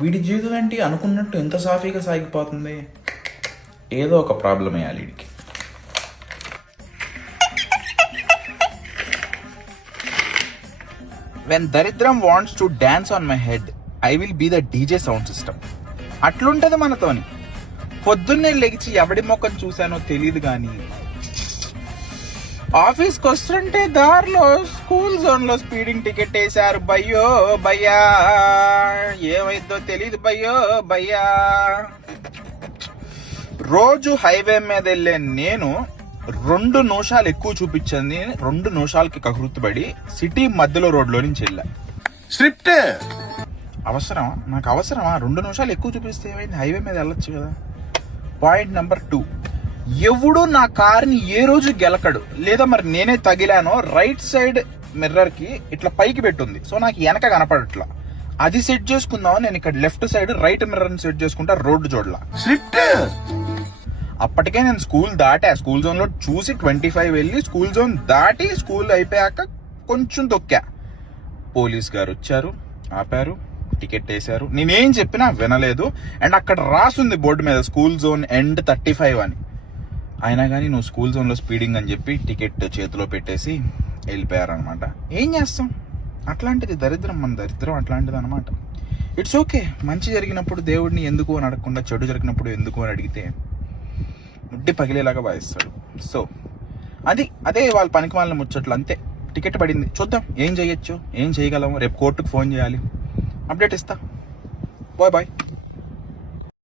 వీడి జీవితం ఏంటి అనుకున్నట్టు ఎంత సాఫీగా సాగిపోతుంది? ఏదో ఒక ప్రాబ్లం వేయాలి వీడికి. When Daridram wants to dance on my head, I will be the DJ sound system. అట్లుంటది మనతోని. పొద్దున్నే లెగిచి ఎవడి మొక్కను చూశానో తెలియదు కానీ ఆఫీస్కి వస్తుంటే దారిలో స్కూల్ జోన్ లో స్పీడింగ్ టికెట్ వేశారు. భయ్యో భయ్యా, ఏమైందో తెలియదు భయ్యో భయ్యా. రోజు హైవే మీద వెళ్ళే నేను 2 నిమిషాలు ఎక్కువ చూపించింది. 2 నిమిషాలకి కకృతిపడి సిటీ మధ్యలో రోడ్లో నుంచి వెళ్ళా. స్క్రిప్ట్ అవసరమా? నాకు అవసరమా? 2 నిమిషాలు ఎక్కువ చూపిస్తే ఏమైంది? హైవే మీద వెళ్ళొచ్చు కదా. పాయింట్ నెంబర్ 2, ఎవడు నా కార్ని ఏ రోజు గెలకడు. లేదా మరి నేనే తగిలానో రైట్ సైడ్ మిర్రర్ కి ఇట్లా పైకి పెట్టుంది, సో నాకు వెనక కనపడట్లా. అది సెట్ చేసుకుందాం. నేను ఇక్కడ లెఫ్ట్ సైడ్ రైట్ మిర్రర్ ని సెట్ చేసుకుంటా, రోడ్డు చూడలా. స్క్రిప్ట్ అప్పటికే నేను స్కూల్ దాటా. స్కూల్ జోన్ లో చూసి 25 వెళ్ళి స్కూల్ జోన్ దాటి స్కూల్ అయిపోయాక కొంచెం తొక్కా. పోలీస్ గారు వచ్చారు, ఆపారు, టికెట్ వేశారు. నేనేం చెప్పినా వినలేదు. అండ్ అక్కడ రాసుంది బోర్డు మీద స్కూల్ జోన్ ఎండ్ 35 అని. అయినా కానీ నువ్వు స్కూల్ జోన్ లో స్పీడింగ్ అని చెప్పి టికెట్ చేతిలో పెట్టేసి వెళ్ళిపోయారనమాట. ఏం చేస్తాం? అట్లాంటిది దరిద్రం, మన దరిద్రం అట్లాంటిది అనమాట. It's okay. మంచి జరిగినప్పుడు దేవుడిని ఎందుకు అని అడగకుండా చెడు జరిగినప్పుడు ఎందుకు అని అడిగితే ముడ్డి పగిలేలాగా భావిస్తాడు. సో అదే వాళ్ళ పనికి వాళ్ళని ముచ్చట్లు అంతే. టికెట్ పడింది, చూద్దాం ఏం చేయొచ్చు, ఏం చేయగలము. రేపు కోర్టుకు ఫోన్ చేయాలి, అప్డేట్ ఇస్తా. Bye bye.